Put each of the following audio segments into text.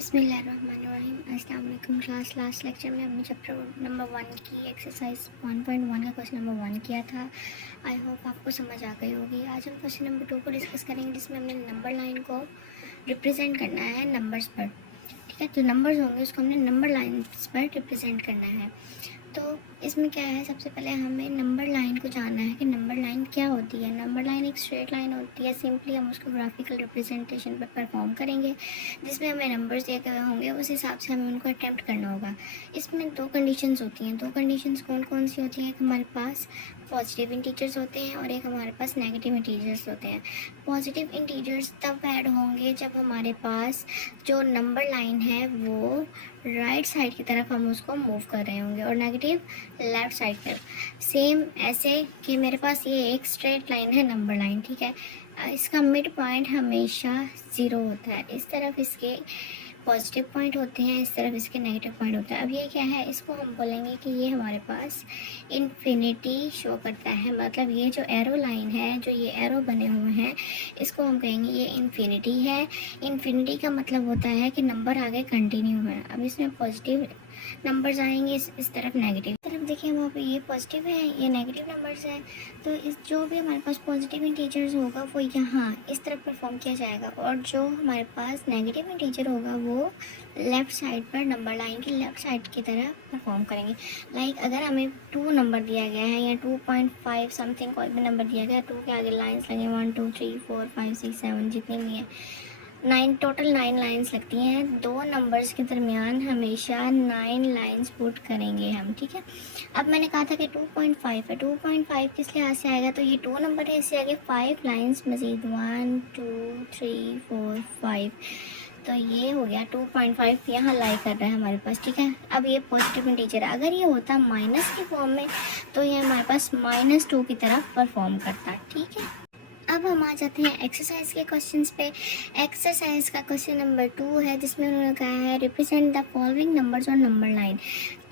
बिस्मिल्लाहिर्रहमानिर्रहीम। अस्सलाम वालेकुम क्लास। लास्ट लेक्चर में हमने चैप्टर नंबर 1 की एक्सरसाइज 1.1 का क्वेश्चन नंबर 1 किया था। आई होप आपको समझ आ गई होगी। आज हम क्वेश्चन नंबर 2 को डिस्कस करेंगे, जिसमें हमने नंबर लाइन को रिप्रेजेंट करना है नंबर्स पर। ठीक है, जो नंबर्स होंगे उसको हमने नंबर लाइन्स पर रिप्रेजेंट करना है। तो इसमें क्या है, सबसे पहले हमें नंबर लाइन को जानना है कि नंबर लाइन क्या होती है। नंबर लाइन एक स्ट्रेट लाइन होती है। सिंपली हम उसको ग्राफिकल रिप्रेजेंटेशन पर परफॉर्म करेंगे, जिसमें हमें नंबर्स दिए गए होंगे, उस हिसाब से हमें उनको अटैम्प्ट करना होगा। इसमें दो कंडीशंस होती हैं। दो कंडीशंस कौन कौन सी होती हैं? एक हमारे पास पॉजिटिव इंटीजर्स होते हैं और एक हमारे पास नेगेटिव इंटीजर्स होते हैं। पॉजिटिव इंटीजर्स तब ऐड होंगे जब हमारे पास जो नंबर लाइन है वो राइट साइड की तरफ हम उसको मूव कर रहे होंगे और नेगेटिव लेफ्ट साइड पर। सेम ऐसे कि मेरे पास ये एक स्ट्रेट लाइन है नंबर लाइन, ठीक है। इसका मिड पॉइंट हमेशा 0 होता है। इस तरफ इसके पॉजिटिव पॉइंट होते हैं, इस तरफ इसके नेगेटिव पॉइंट होता है। अब ये क्या है, इसको हम बोलेंगे कि ये हमारे पास इन्फिनिटी शो करता है। मतलब ये जो एरो लाइन है, जो ये एरो बने हुए हैं, इसको हम कहेंगे ये इन्फिनिटी है। इन्फिनिटी का मतलब होता है कि नंबर आगे कंटिन्यू है। अब इसमें पॉजिटिव नंबर्स आएंगे, इस तरफ नेगेटिव। इस तरफ देखिए वहाँ पे ये पॉजिटिव है, ये नेगेटिव नंबर्स हैं। तो इस जो भी हमारे पास पॉजिटिव इंटीजर्स होगा वो यहाँ इस तरफ परफॉर्म किया जाएगा, और जो हमारे पास नेगेटिव इंटीजर होगा वो लेफ़्ट साइड पर नंबर लाइन की लेफ़्ट साइड की तरह परफॉर्म करेंगे। लाइक अगर हमें 2 नंबर दिया गया है या 2.5 समथिंग कोई भी नंबर दिया गया है, 2 के आगे लाइन्स लगे 1 2 3 4 5 6 7 जितनी भी है, 9 टोटल 9 लाइंस लगती हैं। दो नंबर्स के दरमियान हमेशा 9 लाइंस पुट करेंगे हम, ठीक है। अब मैंने कहा था कि 2.5 है। 2.5 किस लिहाज से आएगा, तो ये 2 नंबर है, इससे आगे 5 लाइंस मज़ीद 1 2 3 4 5, तो ये हो गया 2.5 यहाँ लाई कर रहा है हमारे पास, ठीक है। अब ये पॉजिटिव इंटीजर, अगर ये होता माइनस के फॉर्म में तो ये हमारे पास -2 की तरफ परफॉर्म करता, ठीक है। अब हम आ जाते हैं एक्सरसाइज के क्वेश्चंस पे। एक्सरसाइज का क्वेश्चन नंबर 2 है, जिसमें उन्होंने कहा है रिप्रेजेंट द फॉलोइंग नंबर्स और नंबर लाइन।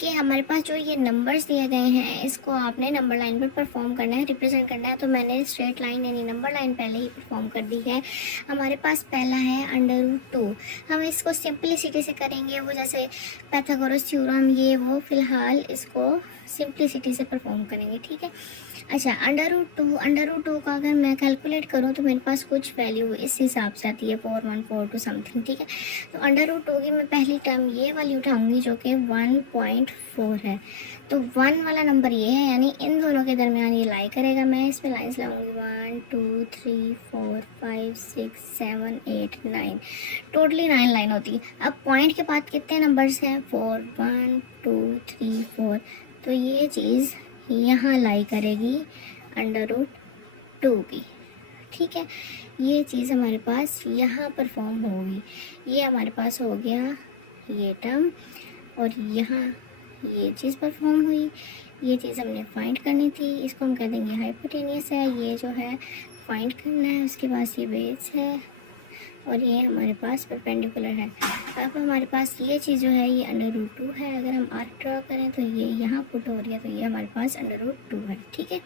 कि हमारे पास जो ये नंबर्स दिए गए हैं, इसको आपने नंबर लाइन पर परफॉर्म करना है, रिप्रेजेंट करना है। तो मैंने स्ट्रेट लाइन यानी नंबर लाइन पहले ही परफॉर्म कर दी है। हमारे पास पहला है √2। हम इसको सिंपलिसिटी से करेंगे, वो जैसे पैथागोरस थ्योरम ये वो, फिलहाल इसको सिंपलिसिटी से परफॉर्म करेंगे, ठीक है। अच्छा, √2 का अगर मैं कैलकुलेट करूँ तो मेरे पास कुछ वैल्यू इस हिसाब से आती है 4142 समथिंग, ठीक है। तो √2 की मैं पहली टर्म ये वाली उठाऊंगी जो कि 1.4 है। तो 1 वाला नंबर ये है, यानी इन दोनों के दरमियान ये लाई करेगा। मैं इस पर लाइन्स लगाऊंगी 1 2 3 4 5 6 7 8 9, टोटली 9 लाइन होती है। अब पॉइंट के बाद कितने नंबर्स हैं? 4 1 2 3 4। तो ये चीज़ यहाँ लाई करेगी √2 की, ठीक है। ये चीज़ हमारे पास यहाँ परफॉर्म होगी। ये हमारे पास हो गया ये टर्म, और यहाँ ये चीज़ परफॉर्म हुई। ये चीज़ हमने फाइंड करनी थी, इसको हम कह देंगे हाइपोटेनियस है। ये जो है फाइंड करना है, उसके पास ये बेस है और ये हमारे पास परपेंडिकुलर है। अब हमारे पास ये चीज़ जो है ये √2 है। अगर हम आर्क ड्रॉ करें तो ये यहाँ पुट हो रही है, तो ये हमारे पास √2 है, ठीक है।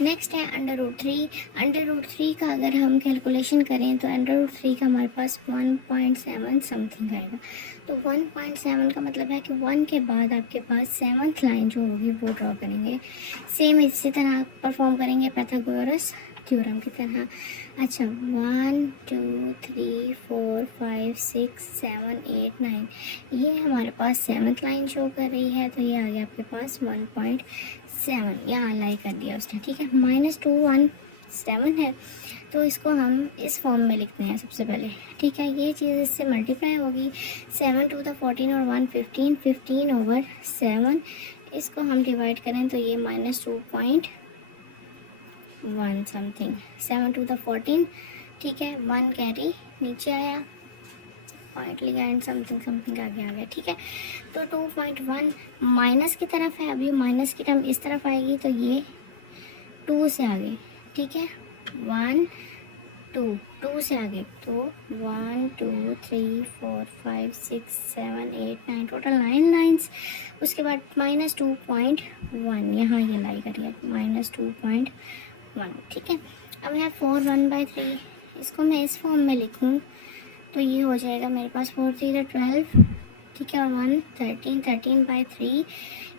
नेक्स्ट है √3। √3 का अगर हम कैलकुलेशन करें तो √3 का हमारे पास 1.7 समथिंग आएगा। तो 1.7 का मतलब है कि 1 के बाद आपके पास 7th लाइन जो होगी वो ड्रॉ करेंगे। सेम इसी तरह परफॉर्म करेंगे पैथागोरस थ्योरम की तरह। अच्छा, 1 2 3 4 5 6 7 8 9, ये हमारे पास 7th लाइन शो कर रही है। तो ये आ गया आपके पास 1.7, यहाँ लाई कर दिया उसने, ठीक है। -2 1 7 है, तो इसको हम इस फॉर्म में लिखते हैं सबसे पहले, ठीक है। ये चीज़ इससे मल्टीप्लाई होगी, 7 2 × 14 और 1 15, 15/7। इसको हम डिवाइड करें तो ये -2.1 समथिंग, 7 2 × 14, ठीक है। 1 कैरी नीचे आया, पॉइंट लिया एंड समथिंग समथिंग आगे आ गया, ठीक है। तो 2.1 माइनस की तरफ है, अभी माइनस की टर्म इस तरफ आएगी तो ये 2 से आगे, ठीक है। 1 2 2 से आगे, तो 1 2 3 4 5 6 7 8 9, टोटल 9 लाइन्स। उसके बाद -2.1 यहाँ ये लाई करिए, -2.1, ठीक है। अब है 4 1/3, इसको मैं इस फॉर्म में लिखूँ तो ये हो जाएगा मेरे पास 4 3 12, ठीक है, और 1 13, 13/3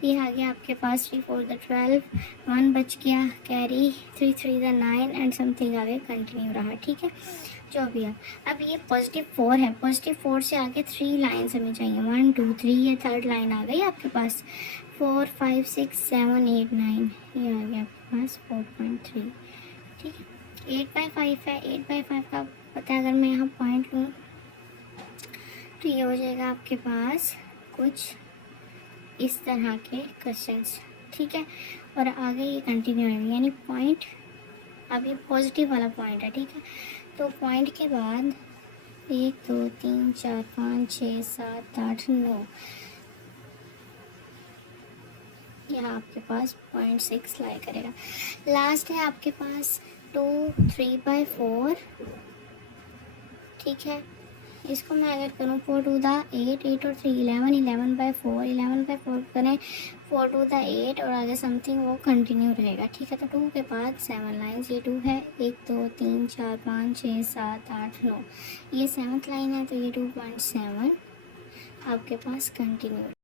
ये आ गया आपके पास 3 4 12, 1 बच गया कैरी, 3 3 9 एंड समथिंग आगे कंटिन्यू रहा, ठीक है, जो भी है। अब ये +4 है, +4 से आगे 3 लाइन्स हमें चाहिए, 1 2 3, ये थर्ड लाइन आ गई आपके पास, 4 5 6 7 8 9, ये आ गया आपके पास 4.3, ठीक है। 8/5 है, 8/5 का पता है, अगर मैं यहाँ पॉइंट लूँ तो ये हो जाएगा आपके पास कुछ इस तरह के क्वेश्चंस, ठीक है, और आगे ये कंटिन्यू रहेंगे, यानी पॉइंट अब ये पॉजिटिव वाला पॉइंट है, ठीक है। तो पॉइंट के बाद 1 2 3 4 5 6 7 8 9, यहाँ आपके पास 0.6 लाई करेगा। लास्ट है आपके पास 2 3/4, ठीक है। इसको मैं अगर करूँ 4 2 8, 8 और 3 11, 11/4, 11/4 करें 4 2 8 और आगे समथिंग वो कंटिन्यू रहेगा, ठीक है। तो 2 के बाद 7 लाइन्स, ये 2 है, 1 2 3 4 5 6 7 8 9, ये 7th लाइन है, तो ये 2.7 आपके पास कंटिन्यू